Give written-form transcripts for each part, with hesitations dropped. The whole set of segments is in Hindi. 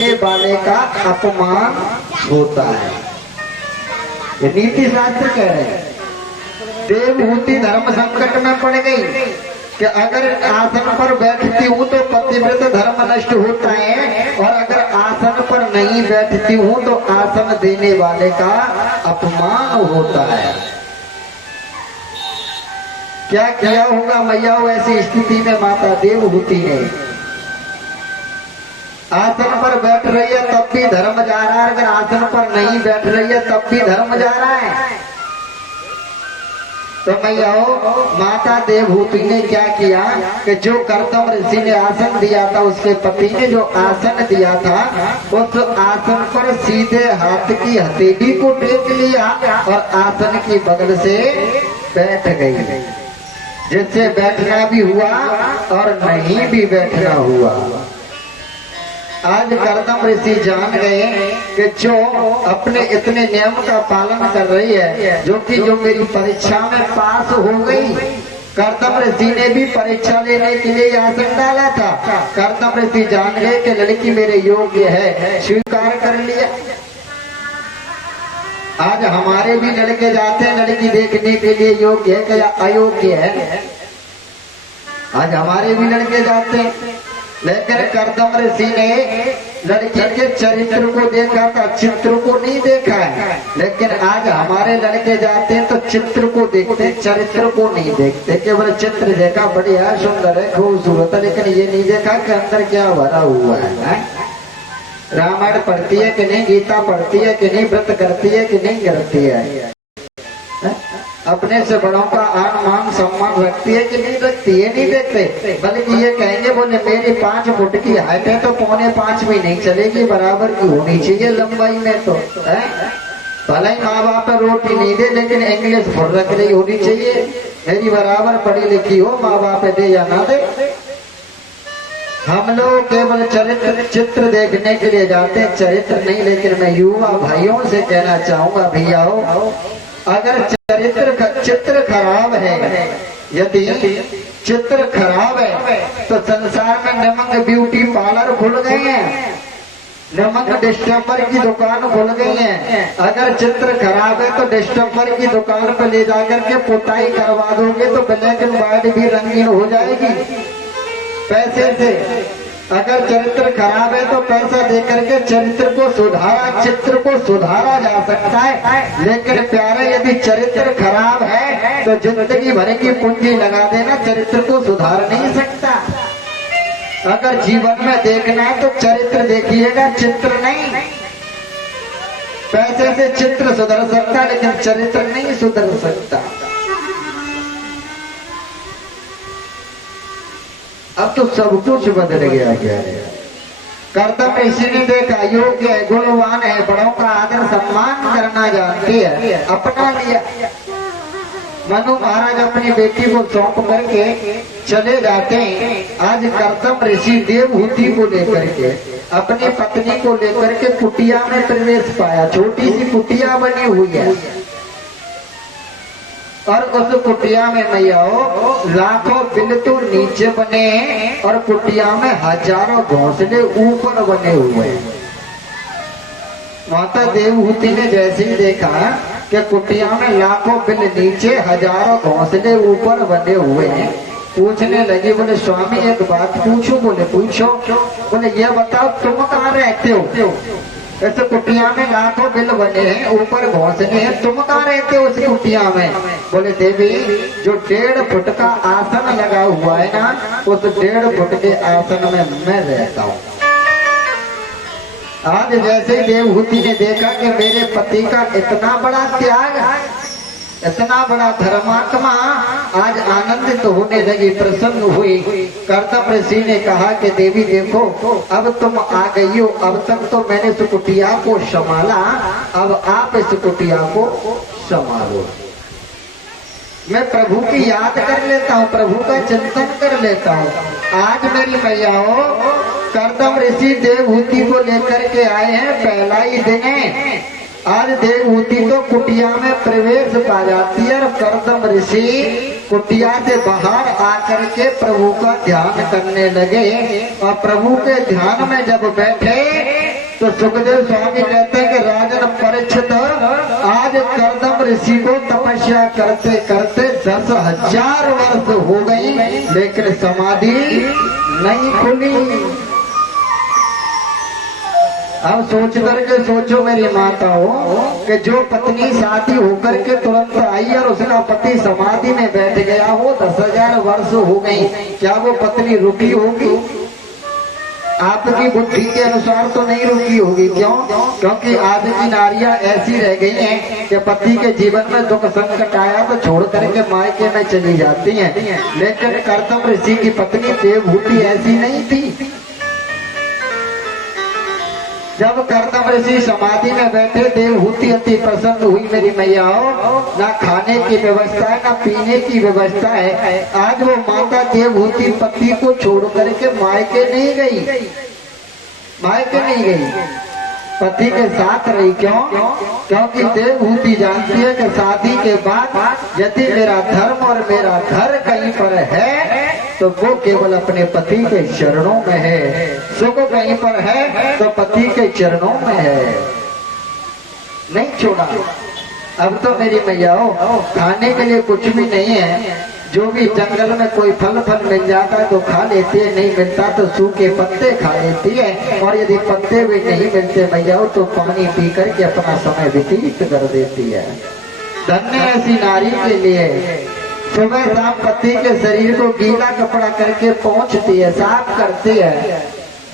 वाले का अपमान होता है। ये नीति शास्त्र कह रहे हैं। देवहूति धर्म संकट में पड़ गई कि अगर आसन पर बैठती हूँ तो पतिव्रत धर्म नष्ट होता है, और अगर आसन पर नहीं बैठती हूँ तो आसन देने वाले का अपमान होता है। क्या किया होगा मैया ऐसी स्थिति में माता देवहूति ने? आसन पर बैठ रही है तब भी धर्म जा रहा है, अगर आसन पर नहीं बैठ रही है तब भी धर्म जा रहा है। तो मैया माता देवहूति ने क्या किया कि जो कर्दम ऋषि ने आसन दिया था, उसके पति ने जो आसन दिया था, उस आसन पर सीधे हाथ की हथेली को टेक लिया और आसन की बगल से बैठ गई, जिससे बैठना भी हुआ और नहीं भी बैठना हुआ। आज कर्दम ऋषि जान गए कि जो अपने इतने नियम का पालन कर रही है, जो मेरी परीक्षा में पास हो गई। कर्दम ऋषि ने भी परीक्षा लेने के लिए आसन डाला था। कर्दम ऋषि जान गए कि लड़की मेरे योग्य है, स्वीकार कर लिया। आज हमारे भी लड़के जाते हैं लड़की देखने के लिए योग्य है या अयोग्य है। आज हमारे भी लड़के जाते हैं, लेकिन कर्दम ऋषि ने लड़की के चरित्र को देखा था, चित्र को नहीं देखा है। लेकिन आज हमारे लड़के जाते हैं तो चित्र को देखते हैं, चरित्र को नहीं देखते। केवल चित्र देखा, बढ़िया सुंदर है, खूबसूरत है, लेकिन ये नहीं देखा कि अंदर क्या भरा हुआ है। रामायण पढ़ती है कि नहीं, गीता पढ़ती है कि नहीं, व्रत करती है कि नहीं करती है, अपने से बड़ों का आन मान सम्मान रखती है कि नहीं रखती है, नहीं देखते। बल्कि ये कहेंगे बोले मेरी 5 फुट की हाइट है तो 4.5 में नहीं चलेगी, बराबर की होनी चाहिए लंबाई में। तो भले ही माँ बाप रोटी नहीं दे, लेकिन इंग्लिश फुल रख रही होनी चाहिए। मेरी बराबर पढ़ी लिखी हो, माँ बाप दे या ना दे। हम लोग केवल चरित्र चित्र देखने के लिए जाते हैं, चरित्र नहीं। लेकिन मैं युवा भाइयों से कहना चाहूंगा, भैया अगर चित्र खराब है, यदि चित्र खराब है तो संसार में नमक ब्यूटी पार्लर खुल गए हैं, नमक डिस्टेंबर की दुकान खुल गई है। अगर चित्र खराब है तो डिस्टेंबर की दुकान पर ले जाकर के पुताई करवा दोगे तो ब्लैक एंड व्हाइट भी रंगीन हो जाएगी पैसे से। अगर चरित्र खराब है तो पैसा देकर के चित्र को सुधारा जा सकता है। लेकिन प्यारे यदि चरित्र खराब है तो जिंदगी भर की पूंजी लगा देना, चरित्र को सुधार नहीं सकता। अगर जीवन में देखना है तो चरित्र देखिएगा, चित्र नहीं। पैसे से चित्र सुधर सकता लेकिन चरित्र नहीं सुधर सकता। अब तो सब कुछ बदल गया क्या है। कर्दम ऋषि ने देखा योग्य है, गुणवान है, बड़ों का आदर सम्मान करना जानती है, अपना लिया। मनु महाराज अपनी बेटी को सौंप करके चले जाते हैं। आज कर्दम ऋषि देवहूति को लेकर के, अपनी पत्नी को लेकर के कुटिया में प्रवेश पाया। छोटी सी कुटिया बनी हुई है और उस कुटिया में मैया लाखों बिल्कुल नीचे बने और कुटिया में हजारों घोंसले ऊपर बने हुए हैं। माता देवहूति ने जैसे ही देखा कि कुटिया में लाखों बिल नीचे हजारों घोंसले ऊपर बने हुए हैं, पूछने लगी, बोले स्वामी एक बात पूछो? बोले पूछो। बोले ये बताओ तुम कहाँ रहते हो? ऐसे कुटिया में लाखों बिल बने हैं, ऊपर घोंसले हैं, तुम कहाँ रहते हो उस कुटिया में? बोले देवी जो 1.5 फुट का आसन लगा हुआ है ना, उस 1.5 फुट के आसन में मैं रहता हूँ। आज जैसे देवहूति ने देखा कि मेरे पति का इतना बड़ा त्याग, इतना बड़ा धर्मात्मा, आज आनंदित तो होने लगी, प्रसन्न हुई। कर्दम ऋषि ने कहा कि देवी देखो अब तुम आ गई हो, अब तक तो मैंने इस कुटिया को संभाला, अब आप इस कुटिया को संभालो। मैं प्रभु की याद कर लेता हूँ, प्रभु का चिंतन कर लेता हूँ। आज मेरी मैयाओं कर्दम ऋषि देवहूति को लेकर के आए हैं, पहला ही दिन है। आज देवहूति तो कुटिया में प्रवेश पा जाती है और कर्दम ऋषि कुटिया से बाहर आकर के प्रभु का ध्यान करने लगे। और प्रभु के ध्यान में जब बैठे तो सुखदेव स्वामी कहते हैं कि राजन परीक्षित आज कर्दम ऋषि को तपस्या करते करते 10,000 वर्ष हो गई, लेकिन समाधि नहीं खुली। अब सोच करके सोचो मेरी माताओं कि जो पत्नी शादी होकर के तुरंत आई और उसका पति समाधि में बैठ गया हो, 10,000 वर्ष हो गई, क्या वो पत्नी रुकी होगी? आपकी बुद्धि के अनुसार तो नहीं रुकी होगी। क्यों? क्योंकि आज की नारियां ऐसी रह गई हैं कि पति के जीवन में दुख संकट आया तो छोड़ करके मायके में चली जाती हैं, लेकिन कर्दम ऋषि की पत्नी देवहूति ऐसी नहीं थी। जब कर्दम ऋषि समाधि में बैठे, देवहूति अति प्रसन्न हुई। मेरी मैयाओं, ना खाने की व्यवस्था है ना पीने की व्यवस्था है। आज वो माता देवहूति पति को छोड़ करके मायके नहीं गई, मायके नहीं गई, पति के साथ रही। क्यों? क्योंकि देवहूति जानती है कि शादी के बाद यदि मेरा धर्म और मेरा घर कहीं पर है तो वो केवल अपने पति के चरणों में है, सुख कहीं पर है तो पति के चरणों में है, नहीं छोड़ा। अब तो मेरी मैयाओं खाने के लिए कुछ भी नहीं है, जो भी जंगल में कोई फल मिल जाता है तो खा लेती है, नहीं मिलता तो सूखे पत्ते खा लेती है, और यदि पत्ते भी नहीं मिलते मैयाओं तो पानी पी करके अपना समय व्यतीत कर देती है। धन्य ऐसी नारी के लिए सुबह शाम पति के शरीर को गीला कपड़ा करके पोंछती है, साफ करती है,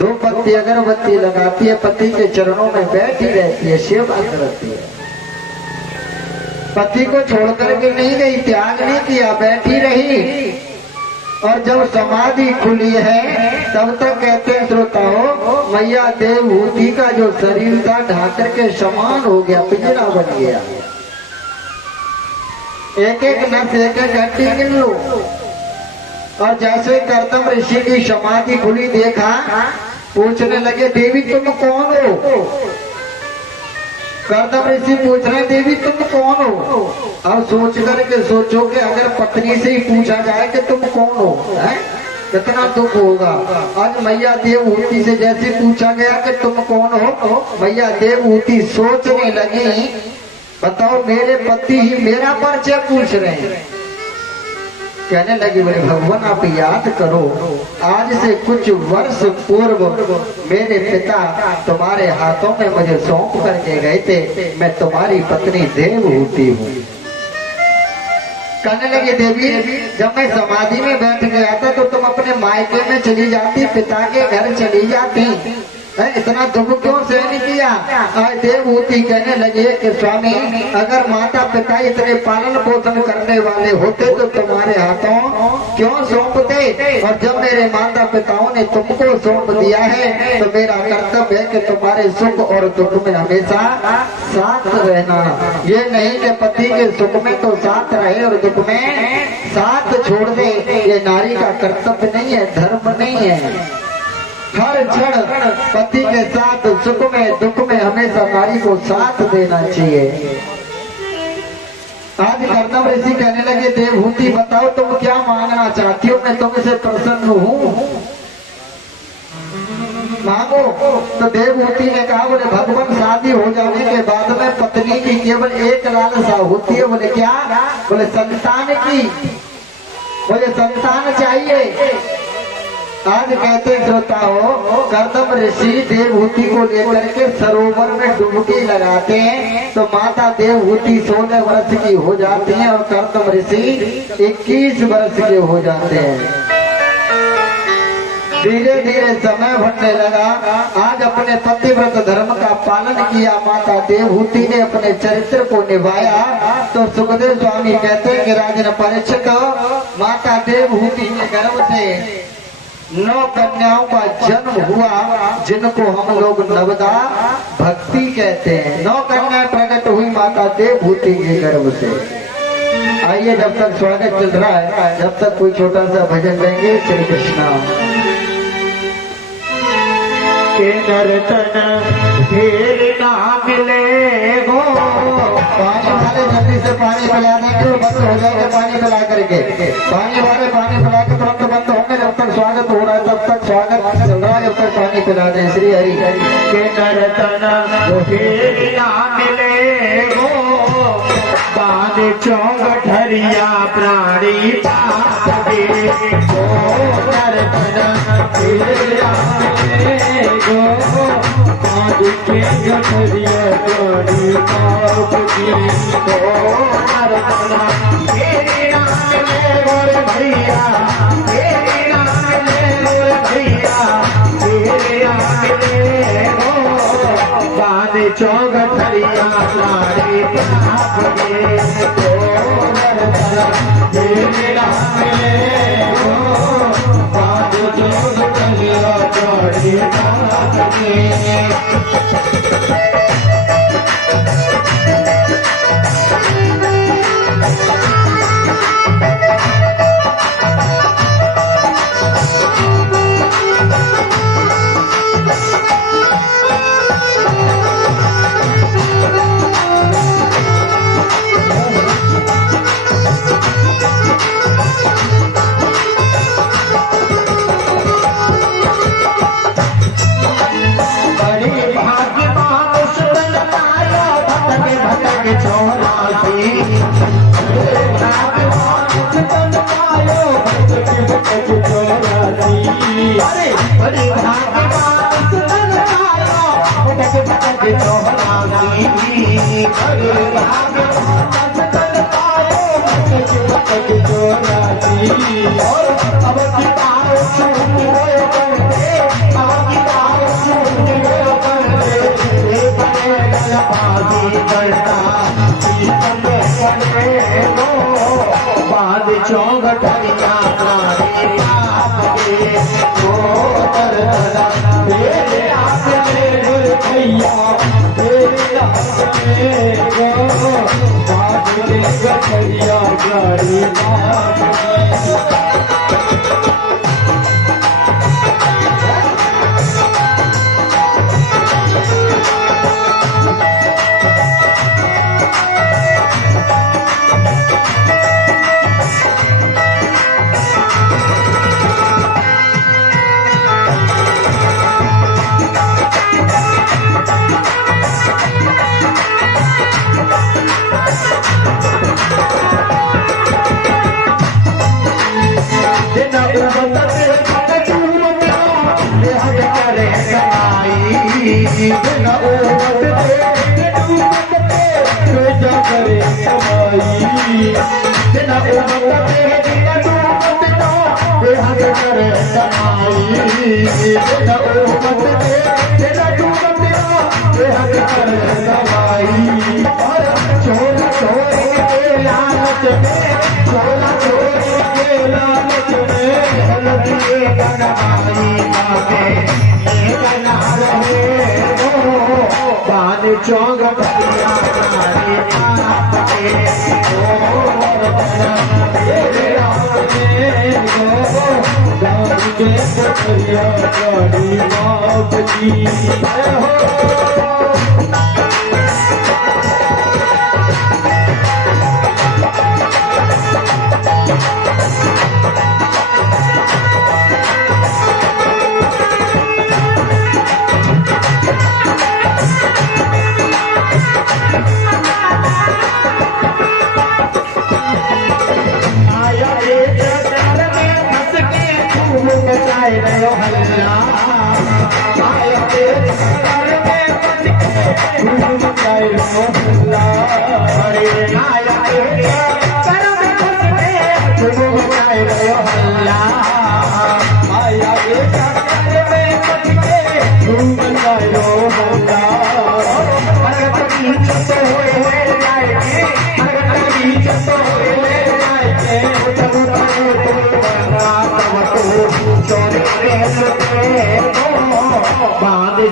2 पत्ती अगरबत्ती लगाती है, पति के चरणों में बैठी रहती है, सेवा करती है। पति को छोड़ करके नहीं गई, त्याग नहीं किया, बैठी रही। और जब समाधि खुली है तब तक कहते हैं श्रोताओ, मैया देवहूति का जो शरीर था ढाकर के समान हो गया, पिंजरा बन गया। एक एक नस एक एक हड्डी गिन लो। और जैसे कर्दम ऋषि की समाधि खुली देखा, पूछने लगे देवी तुम कौन हो? कर्दम ऋषि पूछ रहे देवी तुम कौन हो? अब सोच करके सोचो कि अगर पत्नी से ही पूछा जाए कि तुम कौन हो, है? कितना दुख होगा। आज मैया देवहूति से जैसे पूछा गया कि तुम कौन हो, मैया देवहूति सोचने लगी, बताओ मेरे पति ही मेरा परिचय पूछ रहे हैं। कहने लगी बोले भगवान आप याद करो, आज से कुछ वर्ष पूर्व मेरे पिता तुम्हारे हाथों में मुझे सौंप करके गए थे, मैं तुम्हारी पत्नी देवहूति हूँ। कहने लगी देवी जब मैं समाधि में बैठ गया था तो तुम अपने मायके में चली जाती, पिता के घर चली जाती, इतना दुख क्यों सहन किया? देवहूति कहने लगी कि स्वामी अगर माता पिता इतने पालन पोषण करने वाले होते तो तुम्हारे हाथों क्यों सौंपते? और जब मेरे माता पिताओं ने तुमको सौंप दिया है तो मेरा कर्तव्य है कि तुम्हारे सुख और दुख में हमेशा साथ रहना। ये नहीं कि पति के सुख में तो साथ रहे और दुख में साथ छोड़ दे, ये नारी का कर्तव्य नहीं है, धर्म नहीं है। हर क्षण पति के साथ सुख में दुख में हमेशा नारी को साथ देना चाहिए। आज कर्दम ऋषि कहने लगे देवहूति बताओ तुम क्या मांगना चाहती हो, मैं तुमसे प्रसन्न हूँ, मांगो। तो देवहूति ने कहा बोले भगवान शादी हो जाने के बाद में पत्नी की केवल एक लालसा होती है। बोले क्या? बोले संतान की, बोले संतान चाहिए। आज कहते श्रोताओ कर्दम ऋषि देवहूति को लेकर के सरोवर में डुबकी लगाते हैं तो माता देवहूति 16 वर्ष की हो जाती हैं और कर्दम ऋषि 21 वर्ष के हो जाते हैं। धीरे धीरे समय बढ़ने लगा। आज अपने पतिव्रत धर्म का पालन किया माता देवहूति ने, अपने चरित्र को निभाया। तो सुखदेव स्वामी कहते हैं कि राजन परीक्षित माता देवहूति के गर्भ से 9 कन्याओं का जन्म हुआ जिनको हम लोग नवदा भक्ति कहते हैं। 9 कन्याएं प्रकट हुई माता देवहूति के गर्भ से। आइए जब तक स्वागत चल रहा है जब तक कोई छोटा सा भजन गाएंगे। श्री कृष्णा के नर्तन फिर ना मिले गो। पानी वाले जल्दी से पानी पिला देंगे, बंद हो जाएगा पानी पिला करके। पानी वाले पानी पिला के तुरंत बंद होंगे, जब तक स्वागत हो रहा है तब तक स्वागत चल रहा है, जब तक पानी पिला दें। श्री हरि के नर्तन मिले गो पान चौगठरिया प्राणी पागे गो नर्तन मिले गो पान के गठरिया प्राणी पागे गो नर्तन मिले गोर भैया चौगठरिया प्राणी पागे गो नर्तन मिले गो पान चौगठरिया प्राणी पागे। चौगठरिया प्राणी पागे गो नर्तन मेरे भैया गो पान के गठरिया प्राणी पागे। चौगठरिया प्राणी पागे गो पान के गठरिया प्राणी पागे।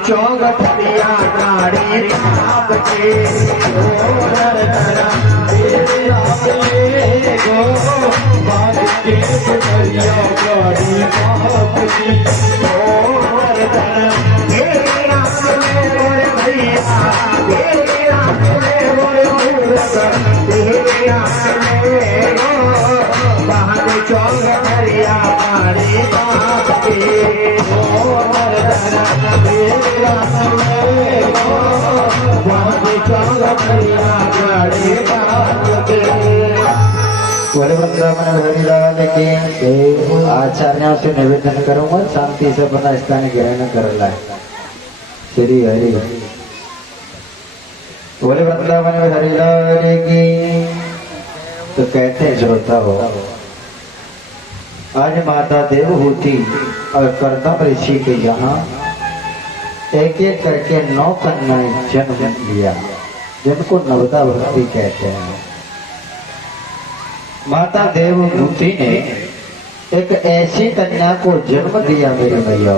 चौगठरिया प्राणी पागे गो नर्तन मिले गो पान के गठरिया प्राणी पागे गो नर्तन मेरे भैया चौगठरिया प्राणी पागे। बोले वृंदावन हरिलाल के आचार्यों से निवेदन करूंगा शांति से अपना स्थान ग्रहण कर लाए। श्री हरि बोले वृंदावन हरिलाल की। तो कहते हैं श्रोता हो, आज माता देवहूति और कर्दम ऋषि के यहाँ एक एक करके 9 कन्याएं जन्म लिया, जिनको नवदा भक्ति कहते हैं। माता देवहूति ने एक ऐसी कन्या को जन्म दिया मेरे भैया,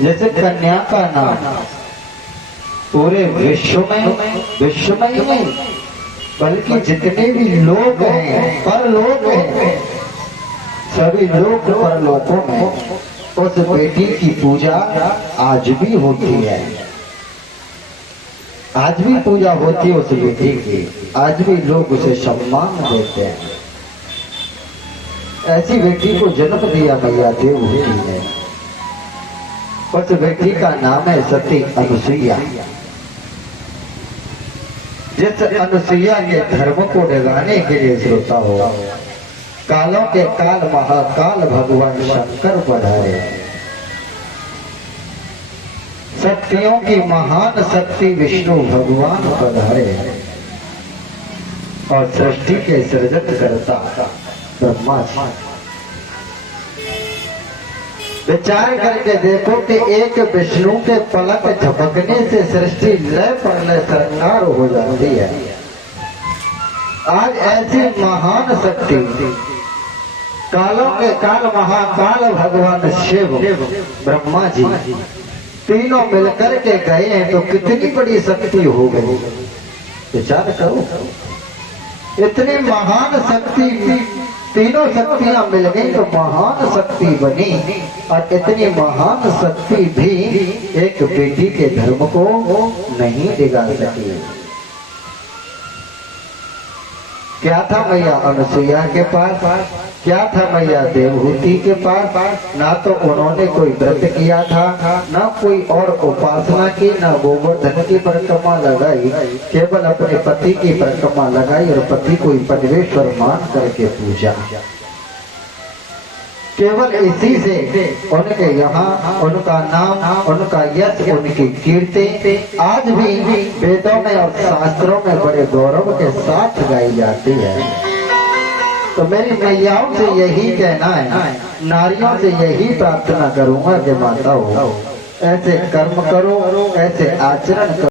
जैसे कन्या का नाम पूरे विश्व में ही नहीं बल्कि जितने भी लोग हैं, परलोक हैं, सभी लोग परलोकों में उस बेटी की पूजा आज भी होती है। आज भी पूजा होती है उस बेटी की, आज भी लोग उसे सम्मान देते हैं। ऐसी बेटी को जन्म दिया मैया देवहूति ने। उस बेटी का नाम है सती अनुसुईया। जिस अनुसुईया के धर्म को डगाने के लिए श्रोता हो, कालों के काल महाकाल भगवान शंकर पधारे। शक्तियों की महान शक्ति विष्णु भगवान पधारे और सृष्टि के सृजन करता ब्रह्मा जी। विचार करके देखो कि एक विष्णु के पलक झपकने से सृष्टि लय पड़ने सरकार हो जाती है। आज ऐसी महान शक्ति कालों के काल महाकाल भगवान शिव ब्रह्मा जी तीनों मिलकर के गए हैं, तो कितनी बड़ी शक्ति हो गई। विचार करो, इतनी महान शक्ति, तीनों शक्तियां मिल गई तो महान शक्ति बनी। और इतनी महान शक्ति भी एक बेटी के धर्म को नहीं बिगाड़ सकी। क्या था मैया अनुसुईया के पास, क्या था मैया देवहूति के पास? ना तो उन्होंने कोई व्रत किया था, ना कोई और उपासना की, ना गोवर्धन की परिक्रमा लगाई, केवल अपने पति की परिक्रमा लगाई और पति को परमेश्वर मान करके पूजा। केवल इसी से उनके यहाँ उनका नाम, उनका यश, उनकी कीर्ति आज भी वेदों में और शास्त्रों में बड़े गौरव के साथ गाई जाती है। तो मेरी मैयाओं से यही कहना है, नारियों से यही प्रार्थना करूंगा कि माताओं ऐसे कर्म करो, ऐसे आचरण करो।